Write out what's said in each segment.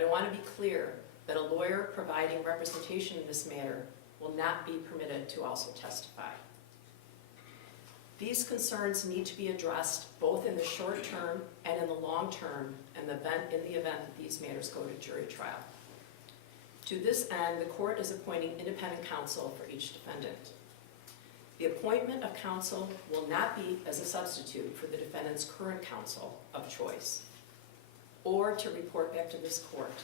but I want to be clear that a lawyer providing representation in this matter will not be permitted to also testify. These concerns need to be addressed both in the short term and in the long term in the event that these matters go to jury trial. To this end, the court is appointing independent counsel for each defendant. The appointment of counsel will not be as a substitute for the defendant's current counsel of choice or to report back to this court.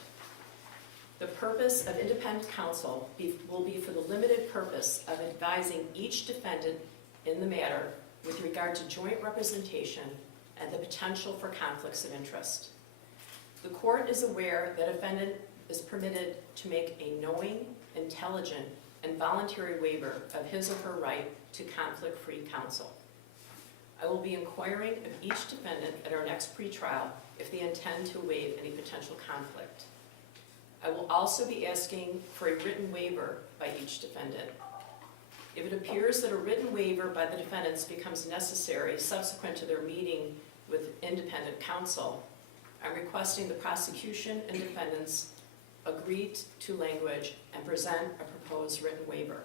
The purpose of independent counsel will be for the limited purpose of advising each defendant in the matter with regard to joint representation and the potential for conflicts of interest. The court is aware that a defendant is permitted to make a knowing, intelligent, and voluntary waiver of his or her right to conflict-free counsel. I will be inquiring of each defendant at our next pretrial if they intend to waive any potential conflict. I will also be asking for a written waiver by each defendant. If it appears that a written waiver by the defendants becomes necessary subsequent to their meeting with independent counsel, I'm requesting the prosecution and defendants agree to language and present a proposed written waiver.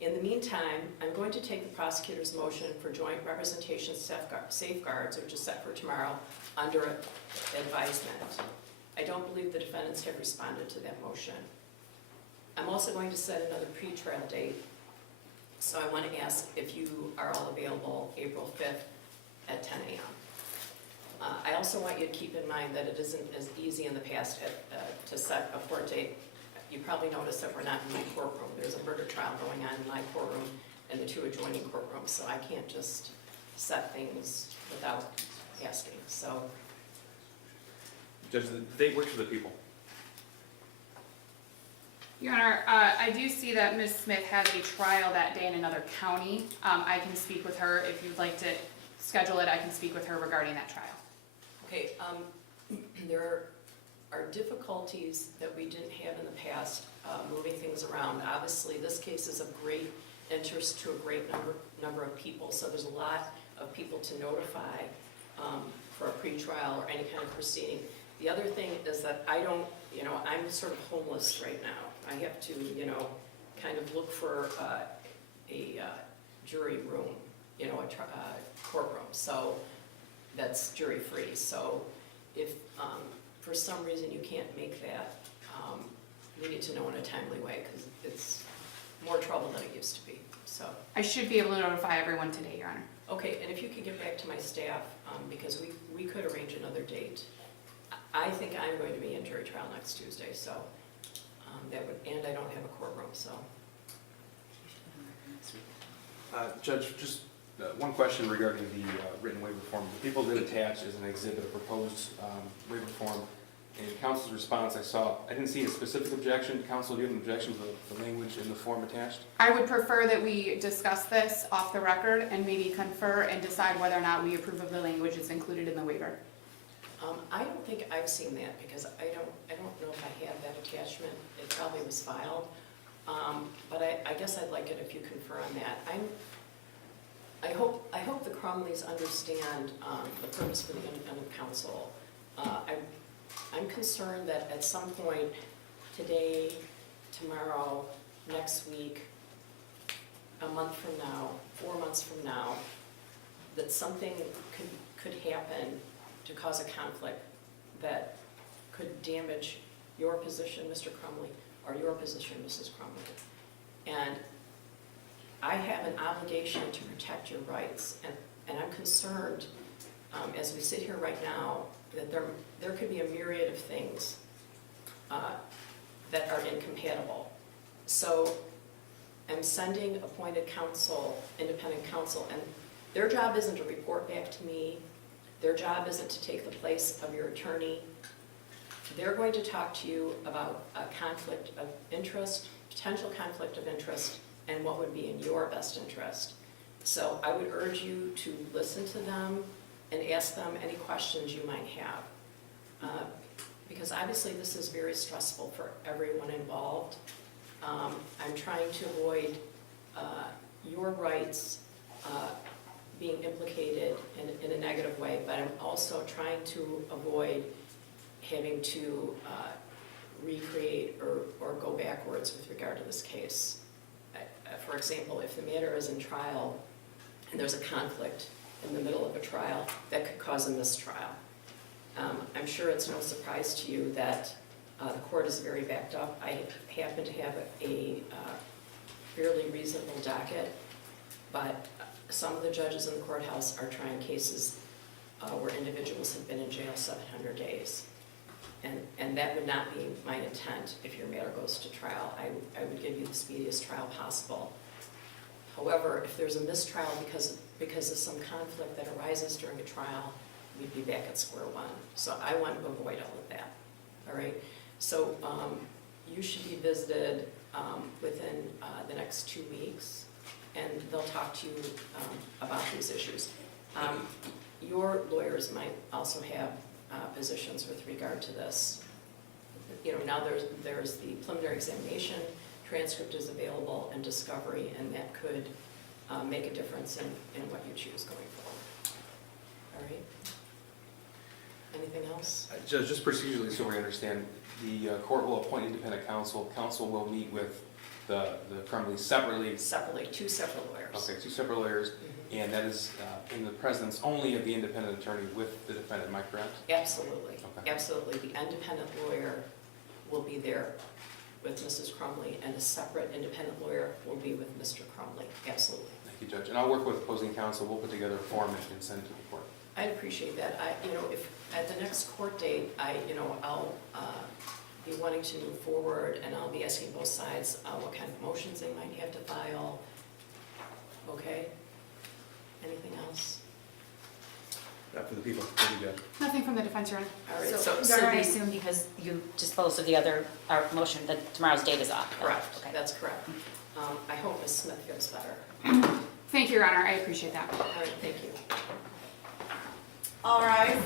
In the meantime, I'm going to take the prosecutor's motion for joint representation safeguards, which is set for tomorrow, under advisement. I don't believe the defendants have responded to that motion. I'm also going to set another pretrial date, so I want to ask if you are all available April 5th at 10 a.m. I also want you to keep in mind that it isn't as easy in the past to set a court date. You probably noticed that we're not in my courtroom. There's a murder trial going on in my courtroom and the two adjoining courtrooms, so I can't just set things without asking. So, Judge, the date works for the people. Your Honor, I do see that Ms. Smith has a trial that day in another county. I can speak with her. If you'd like to schedule it, I can speak with her regarding that trial. okay, there are difficulties that we didn't have in the past moving things around. Obviously, this case is of great interest to a great number of people, so there's a lot of people to notify for a pretrial or any kind of proceeding. The other thing is that I don't, I'm sort of homeless right now. I have to, kind of look for a jury room, a courtroom, so that's jury-free. So if for some reason you can't make that, you need to know in a timely way because it's more trouble than it used to be. So I should be able to notify everyone today, Your Honor. okay, and if you could get back to my staff, because we could arrange another date. I think I'm going to be in jury trial next Tuesday, so and I don't have a courtroom, so. Judge, just one question regarding the written waiver form. The people did attach as an exhibit a proposed waiver form. In counsel's response, I didn't see a specific objection. Counsel, do you have an objection to the language in the form attached? I would prefer that we discuss this off the record and maybe confer and decide whether or not we approve of the language that's included in the waiver. I don't think I've seen that because I don't know if I have that attachment. It probably was filed, but I guess I'd like it if you confer on that. I hope the Crumleys understand the purpose for the independent counsel. I'm concerned that at some point today, tomorrow, next week, a month from now, 4 months from now, that something could happen to cause a conflict that could damage your position, Mr. Crumbley, or your position, Mrs. Crumbley. And I have an obligation to protect your rights, and I'm concerned, as we sit here right now, that there could be a myriad of things that are incompatible. So I'm sending appointed counsel, independent counsel, and their job isn't to report back to me. Their job isn't to take the place of your attorney. They're going to talk to you about a conflict of interest, potential conflict of interest, and what would be in your best interest. So I would urge you to listen to them and ask them any questions you might have. Because obviously this is very stressful for everyone involved. I'm trying to avoid your rights being implicated in a negative way, but I'm also trying to avoid having to recreate or go backwards with regard to this case. For example, if the matter is in trial and there's a conflict in the middle of a trial, that could cause a mistrial. I'm sure it's no surprise to you that the court is very backed up. I happen to have a fairly reasonable docket, but some of the judges in the courthouse are trying cases where individuals have been in jail 700 days. And that would not be my intent if your matter goes to trial. I would give you the speediest trial possible. However, if there's a mistrial because of some conflict that arises during a trial, we'd be back at square one. So I want to avoid all of that, all right? So you should be visited within the next 2 weeks, and they'll talk to you about these issues. Your lawyers might also have positions with regard to this. You know, now there's the preliminary examination, transcript is available, and discovery, and that could make a difference in what you choose going forward. All right? Anything else? Judge, just procedurally, so we understand, the court will appoint independent counsel. Counsel will meet with the Crumbley separately. Separately, 2 separate lawyers. Okay, 2 separate lawyers, and that is in the presence only of the independent attorney with the defendant, am I correct? Absolutely, Okay. absolutely. The independent lawyer will be there with Mrs. Crumbley, and a separate independent lawyer will be with Mr. Crumbley, absolutely. Thank you, Judge. And I'll work with opposing counsel. We'll put together a form and send it to the court. I'd appreciate that. If at the next court date, I'll be wanting to move forward, and I'll be asking both sides what kind of motions they might have to file. Okay? Anything else? Not for the people. Thank you, Judge. Nothing from the defense, Your Honor. All right, So, so Your Honor, I the- assume because you disposed of the other, our motion, that tomorrow's date is off? Correct, Okay. that's correct. I hope Ms. Smith feels better. Thank you, Your Honor, I appreciate that. All right, thank you. All right.